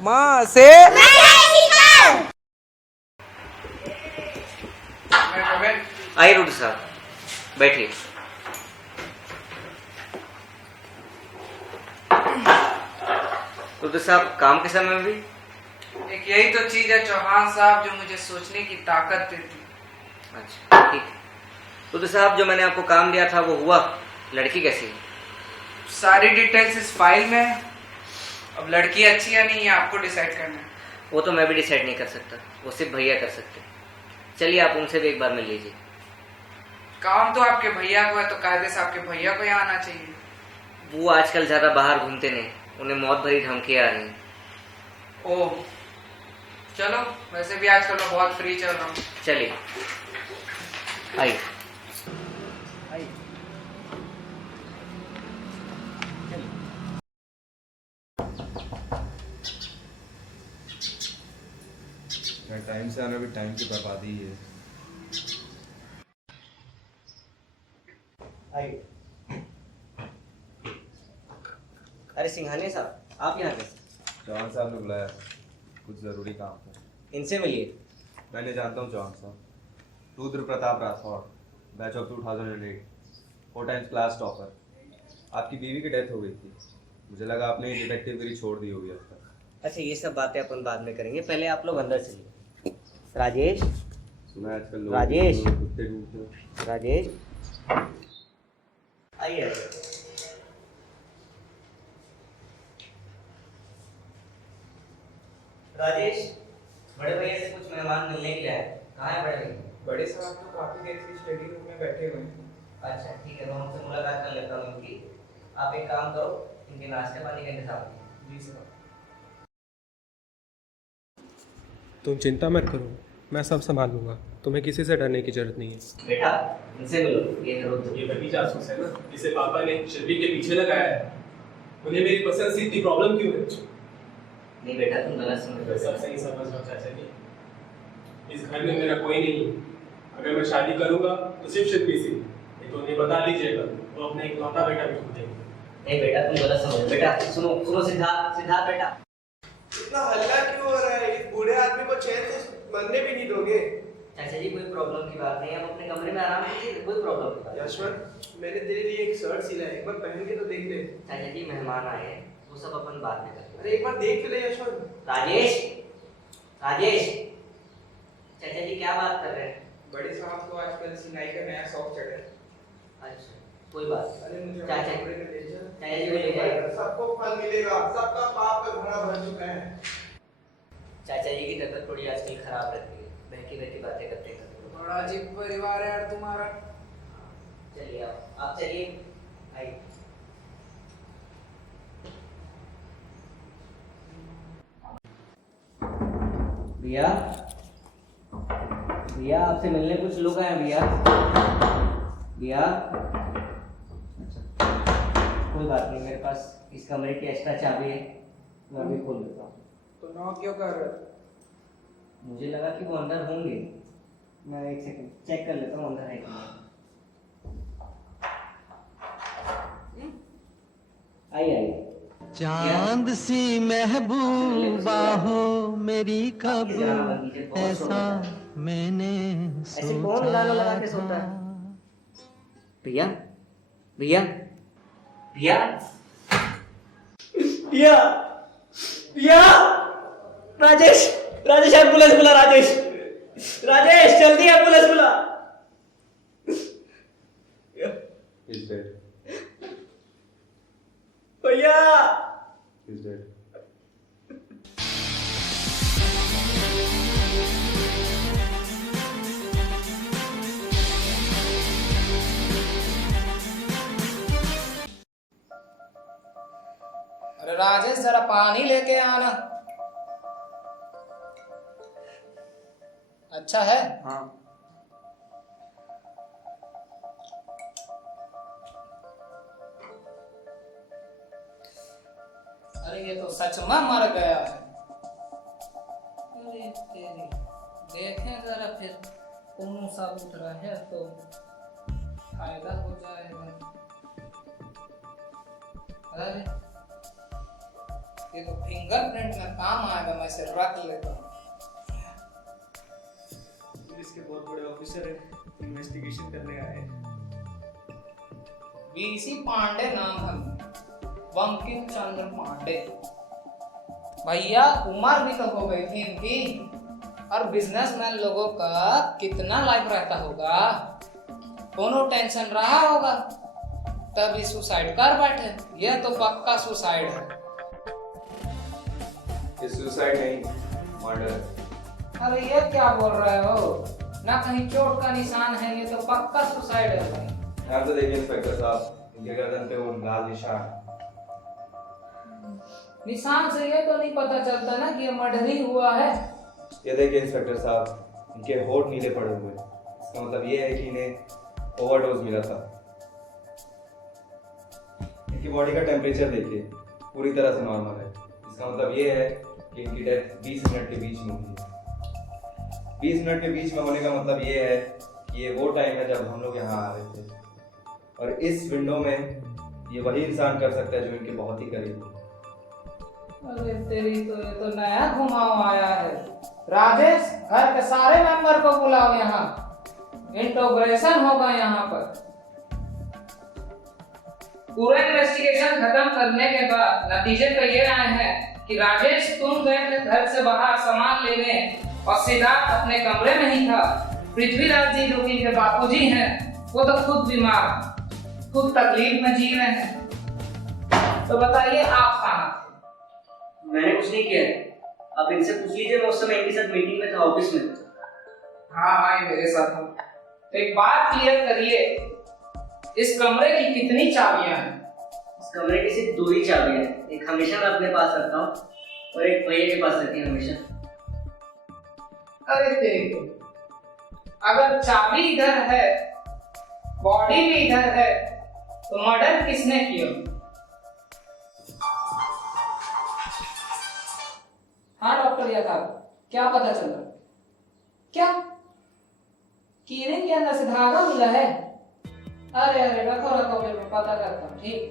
माँ से आइए रुद्र साहब बैठिए। रुद्र साहब काम के समय में भी एक यही तो चीज है चौहान साहब जो मुझे सोचने की ताकत देती। अच्छा ठीक है। रुद्र साहब जो मैंने आपको काम दिया था वो हुआ? लड़की कैसी है? सारी डिटेल्स इस फाइल में है। अब लड़की अच्छी है नहीं है आपको डिसाइड करना है। वो तो मैं भी डिसाइड नहीं कर सकता, वो सिर्फ भैया कर सकते। चलिए आप उनसे भी एक बार मिल लीजिए। काम तो आपके भैया को है तो कायदे से आपके भैया को यहाँ आना चाहिए। वो आजकल ज्यादा बाहर घूमते नहीं, उन्हें मौत भरी धमकियां आ रही हैं। ओह चलो, वैसे भी आजकल मैं बहुत फ्री चल रहा हूँ। चलिए आइए। टाइम से आना भी टाइम की बर्बादी है। आइए। अरे सिंघानिया साहब आप यहाँ कैसे? चौहान साहब ने बुलाया, कुछ ज़रूरी काम था। इनसे मिलिए। मैंने जानता हूँ चौहान साहब, Rudra Pratap Rathore, batch of 2008, 4 times class topper. आपकी बीवी की डेथ हो गई थी, मुझे लगा आपने डिटेक्टिवगिरी छोड़ दी होगी अब तक। अच्छा ये सब बातें अपन बाद में करेंगे, पहले आप लोग अंदर चलिए। राजेश, सुना है आजकल लोग राजेश। कुत्ते ढूंढते हैं। राजेश आइए। राजेश, बड़े भैया से कुछ मेहमान मिलने के लिए आए। कहाँ है बड़े भैया? बड़े साहब तो काफी देर से स्टडी रूम में बैठे हुए हैं। अच्छा ठीक है, मैं उनसे मुलाकात कर लेता हूँ इनकी। आप एक काम करो, इनके नाश्ते पानी का इंतजाम कीजिए। जी सर। तुम चिंता मत करो, मैं सब संभाल लूंगा। तुम्हें किसी से डरने की जरूरत नहीं है। बेटा इनसे मिलो, ये रुद्र। ये वही जासूस है ना जिसे पापा ने शिल्पी के पीछे लगाया है। उन्हें मेरी पसंद से इतनी प्रॉब्लम क्यों है? नहीं बेटा तुम गलत समझ रहे हो। सब सही समझ रहा चाचा जी। इस घर में मेरा कोई नहीं। अगर मैं शादी करूंगा तो सिर्फ शिल्पी से। ये तो उन्हें बता दीजिएगा, वो अपना इकलौता बेटा भी खो देंगे। नहीं बेटा तुम गलत समझ रहे हो। बेटा सुनो सुनो सिद्धार्थ, सिद्धार्थ बेटा। इतना हल्ला क्यों हो रहा है? इस बूढ़े आदमी को चैन से मरने भी नहीं दोगे? चाचा जी कोई प्रॉब्लम की बात नहीं है, हम अपने कमरे में आराम कीजिए, कोई प्रॉब्लम की बात नहीं। यशवंत, मैंने तेरे लिए एक शर्ट सिला है, एक बार पहन के तो देख ले। चाचा जी मेहमान आए हैं, वो सब अपन बाद में करेंगे। अरे एक बार देख ले यशवंत। राजेश, राजेश, चाचा जी क्या बात कर रहे हैं? बड़े साहब को आजकल सिलाई का नया शौक चढ़ा है। अच्छा कोई बात नहीं। अरे मुझे चाचा कपड़े में ले जा। चाचा जी को ले जाइए। सबको फल मिलेगा, सबका पाप का घड़ा भर चुका है। चाचा जी की तबीयत थोड़ी आजकल खराब रहती है, बहकी बहकी बातें करते करते। बड़ा अजीब परिवार है यार तुम्हारा। चलिए आप चलिए आइए। भैया, भैया आपसे मिलने कुछ लोग आए हैं भैया। भैया कोई बात नहीं, मेरे पास इस कमरे की एक्स्ट्रा चाबी है, मैं अभी खोल देता हूँ। तो नॉक क्यों कर रहे हो? मुझे लगा कि वो अंदर होंगे, मैं एक सेकंड चेक कर लेता हूँ अंदर है कि नहीं। आइए आइए। चांद सी महबूबा हो मेरी, कब ऐसा मैंने ऐसे कौन गाना लगा के सोता है? भैया भैया भैया भैया भैया, राजेश, राजेश एम्बुलेंस बुला। राजेश, राजेश जल्दी एम्बुलेंस बुला। He's dead. भैया He's dead. अरे राजेश जरा पानी लेके आना। अच्छा है? हाँ। अरे ये तो सच में मर गया है। अरे तेरी, देखें जरा फिर खून साबुत रहे तो फायदा हो जाएगा। अरे ये तो फिंगरप्रिंट में काम आएगा, मैं इसे रख लेता हूँ। पुलिस के बहुत बड़े ऑफिसर हैं, इन्वेस्टिगेशन करने आए हैं। वीसी पांडे नाम है, बंकिम चंद्र पांडे। भैया उम्र भी तो हो गई थी इनकी, और बिजनेसमैन लोगों का कितना लाइफ रहता होगा, दोनों टेंशन रहा होगा, तभी सुसाइड कर बैठे। यह तो पक्का सुसाइड है। ये सुसाइड नहीं, मर्डर। अरे ये क्या बोल रहे हो, ना कहीं चोट का निशान है, ये तो पक्का सुसाइड है भाई। आप तो देखिए इंस्पेक्टर साहब, इनके गर्दन पे वो लाल निशान। निशान से ये तो नहीं पता चलता ना कि ये मर्डर ही हुआ है। ये देखिए इंस्पेक्टर साहब, इनके होठ नीले पड़े हुए, इसका मतलब ये है कि इन्हें ओवरडोज मिला था। इनकी बॉडी का टेम्परेचर देखिए, पूरी तरह से नॉर्मल है। इसका मतलब ये है कि इनकी डेथ 20 मिनट के बीच में हुई है। 20 मिनट के बीच में होने का मतलब ये है कि ये वो टाइम है जब हम लोग यहाँ आ रहे थे, और इस विंडो में ये वही इंसान कर सकता है जो इनके बहुत ही करीब हो। अरे तेरी तो ये तो नया घुमाव आया है। राजेश, घर के सारे मेंबर को बुलाओ यहाँ, इंटोग्रेशन होगा यहाँ पर। पूरा इन्वेस्टिगेशन खत्म करने के बाद नतीजे पे ये आए हैं कि राजेश तुम गए थे घर से बाहर सामान लेने, और सिद्धार्थ अपने कमरे में ही था। पृथ्वीराज जी जो कि इनके बापूजी हैं, वो तो खुद बीमार, खुद तकलीफ में जी रहे हैं। तो बताइए आप कहाँ थे? मैंने कुछ नहीं किया है, आप इनसे पूछ लीजिए, मैं उस समय इनके साथ मीटिंग में था, ऑफिस में। हाँ हाँ, ये मेरे साथ हो। तो एक बात क्लियर करिए, इस कमरे की कितनी चाबियां हैं? इस कमरे की सिर्फ 2 ही चाबियां हैं, एक हमेशा मैं अपने पास रखता हूँ और एक भैया के पास रहती है हमेशा। अरे तेरी तो, अगर चाबी इधर है, बॉडी भी इधर है, तो मर्डर किसने किया? हाँ डॉक्टर यादव, क्या पता चल रहा? क्या कीड़े के अंदर से धागा मिला है? अरे अरे रखो रखो, मैं पता करता हूँ। ठीक।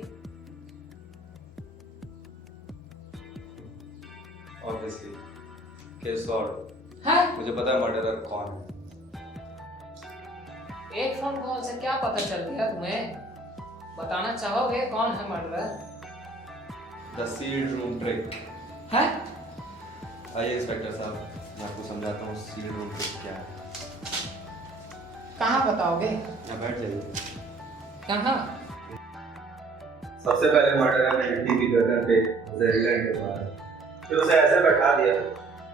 Obviously case solve. है? मुझे पता है मर्डरर कौन है। एक फोन कॉल से क्या पता चल गया तुम्हें? बताना चाहोगे कौन है murderer? The sealed room trick. है? आइए इंस्पेक्टर साहब, मैं आपको समझाता हूँ सील्ड रूम ट्रिक क्या है। कहाँ बताओगे? यहाँ बैठ जाइए। कहाँ? सबसे पहले मर्डरर ने मिट्टी की गर्दन पे जहरीला ईंट मारा, फिर उसे ऐसे बैठा दिया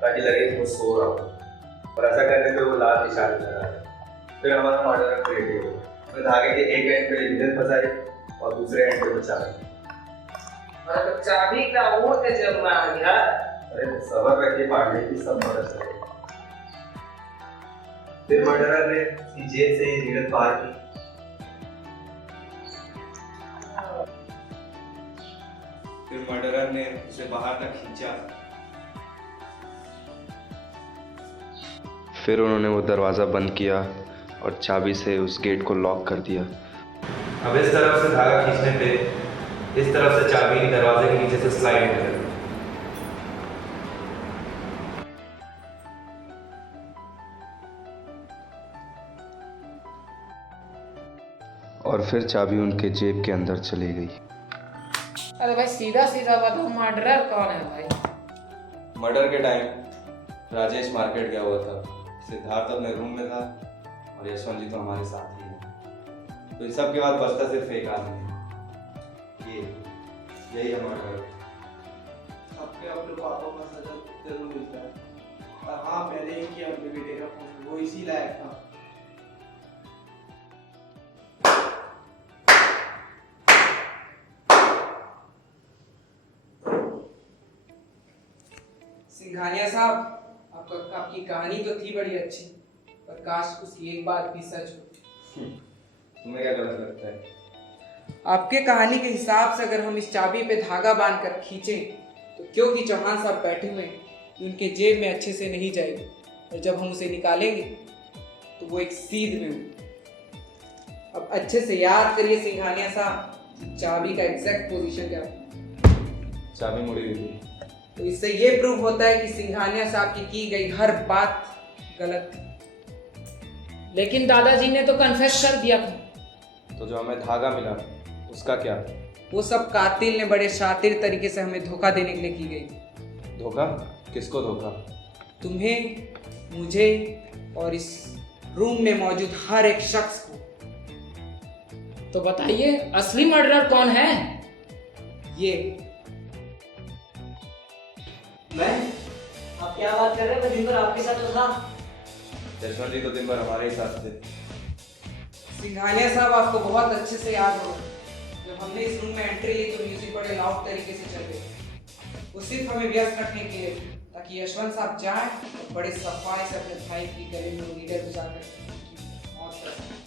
ताकि लगे कि वो सो रहा हो, और ऐसा करने पे वो लाल निशान लगा। फिर हमारा मर्डरर क्रिएटिव हो, उसने धागे के एक एंड पे विलेन फंसाई और दूसरे एंड पे बचा लिया। तो चाबी का उड़ के जब मैं आ गया। अरे सबर रखिए, पार्ले की सब मदद से। फिर मर्डरर ने उसकी जेब से ये नीडल पार की, फिर मर्डरर ने उसे बाहर तक खींचा, फिर उन्होंने वो दरवाज़ा बंद किया और चाबी से उस गेट को लॉक कर दिया। अब इस तरफ से धागा खींचने पे इस तरफ से चाबी दरवाजे के नीचे से स्लाइड कर दी। और फिर चाबी उनके जेब के अंदर चली गई। अरे भाई सीधा सीधा बताओ, मर्डरर कौन है भाई? मर्डर के टाइम राजेश मार्केट गया हुआ था, सिद्धार्थ अपने रूम में था, और यशवंत जी तो हमारे साथ ही हैं। तो इन सब के बाद बचता सिर्फ एक आदमी है, यही है मर्डर। आपके अपने पापा का सजा जरूर मिलता है। और हाँ, मैंने ही किया अपने बेटे का फोन, वो इसी लायक था। सिंघानिया साहब, आपकी कहानी तो थी बड़ी अच्छी, पर काश उसकी एक बात भी सच हो। तुम्हें क्या गलत लगता है? आपके कहानी के हिसाब से अगर हम इस चाबी पे धागा बांधकर खींचें तो क्योंकि चौहान साहब बैठे हुए हैं, उनके जेब में अच्छे से नहीं जाएगी, और जब हम उसे निकालेंगे तो वो एक सीध में हो। अब अच्छे से याद करिए सिंघानिया साहब, चाबी का एग्जैक्ट पोजीशन क्या है? चाबी मुड़ी हुई थी। तो इससे ये प्रूव होता है कि सिंघानिया साहब की गई हर बात गलत थी। लेकिन दादाजी ने तो कन्फेस कर दिया था। तो जो हमें धागा मिला उसका क्या? वो सब कातिल ने बड़े शातिर तरीके से हमें धोखा देने के लिए की गई थी। धोखा? किसको धोखा? तुम्हें, मुझे और इस रूम में मौजूद हर एक शख्स को। तो बताइए असली मर्डरर कौन है? ये मैं? आप क्या बात कर रहे हैं? मैं दिन भर आपके साथ तो था। यशवंत जी तो दिन भर हमारे ही साथ थे। सिंघानिया साहब आपको बहुत अच्छे से याद होगा, जब हमने इस रूम में एंट्री ली तो म्यूजिक बड़े लाउड तरीके से चल रहे। वो सिर्फ हमें व्यस्त रखने के लिए ताकि यशवंत साहब जाएं और बड़े सफाई से अपने भाई की गले में लीडर गुजारकर मौत कर सकें।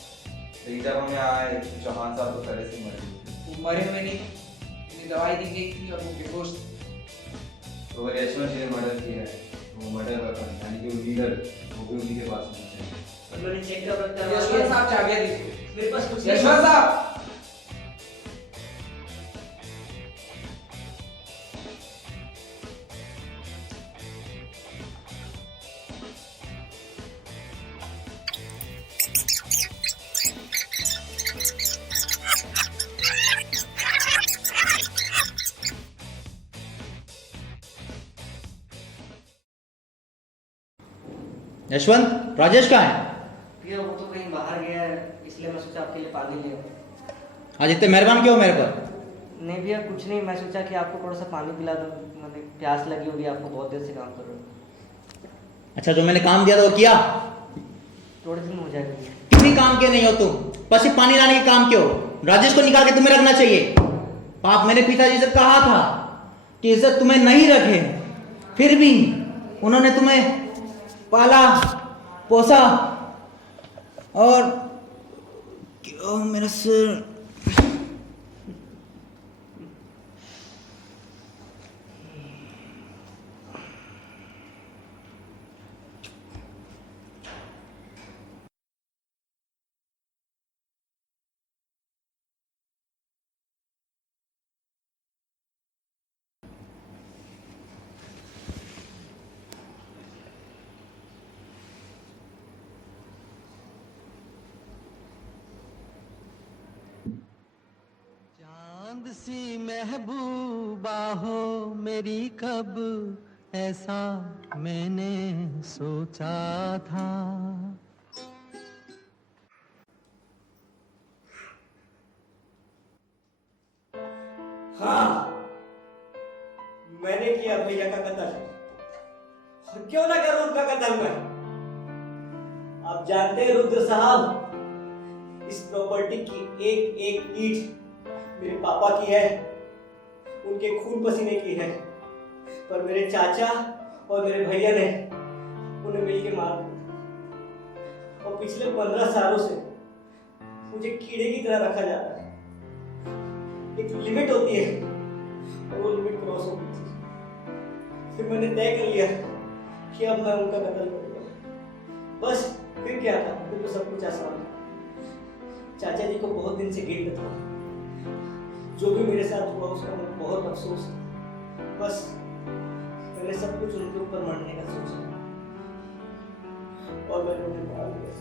तो जब हम यहाँ आए चौहान साहब तो पहले से मरे थे। वो मरे हुए नहीं, उन्हें दवाई दी गई थी और वो बेहोश थे। तो अगर यशवंत जी ने मर्डर किया है तो वो मर्डर वेपन यानी कि वो लीडर वो भी उन्हीं के पास होना चाहिए। और मैंने चेक कर यशवंत साहब चाबियां दीजिए। मेरे पास कुछ नहीं। यशवंत साहब, यशवंत, राजेश कहाँ है? भैया वो तो कहीं बाहर गया है, इसलिए मैं सोचा आपके लिए पानी ले आऊं। आज इतने मेहरबान क्यों हो मेरे पर? नहीं भैया कुछ नहीं, मैं सोचा कि आपको थोड़ा सा पानी पिला दूं, मैंने प्यास लगी होगी आपको, बहुत देर से काम कर रहे हो। अच्छा, जो मैंने काम दिया था वो किया? थोड़े दिन हो जाएगा भैया। किसी काम के नहीं हो तुम, बस सिर्फ पानी लाने के काम क्यों? राजेश को निकाल के तुम्हें रखना चाहिए। पाप मेरे पिताजी से कहा था कि इज्जत तुम्हें नहीं रखे, फिर भी उन्होंने तुम्हें पाला पोसा और क्यों मेरा सिर। चांद सी महबूबा हो मेरी, कब ऐसा मैंने सोचा था। हाँ, मैंने किया भैया का कत्ल, और क्यों ना करूं उनका कत्ल मैं। आप जानते हैं रुद्र साहब, इस प्रॉपर्टी की एक एक ईंट मेरे पापा की है, उनके खून पसीने की है, पर मेरे चाचा और मेरे भैया ने उन्हें मिलके मार दिया। और पिछले 15 सालों से मुझे कीड़े की तरह रखा जा रहा है। एक लिमिट होती है और वो लिमिट क्रॉस हो गई थी। फिर मैंने तय कर लिया कि अब मैं उनका कत्ल करूंगा। बस फिर क्या था, फिर तो सब कुछ आसान था। चाचा जी को बहुत दिन से गिल्ट था, जो भी मेरे साथ हुआ उसका मुझे बहुत अफसोस है। बस मैंने सब कुछ उनके ऊपर मरने का सोचा और मैंने उन्हें मार दिया।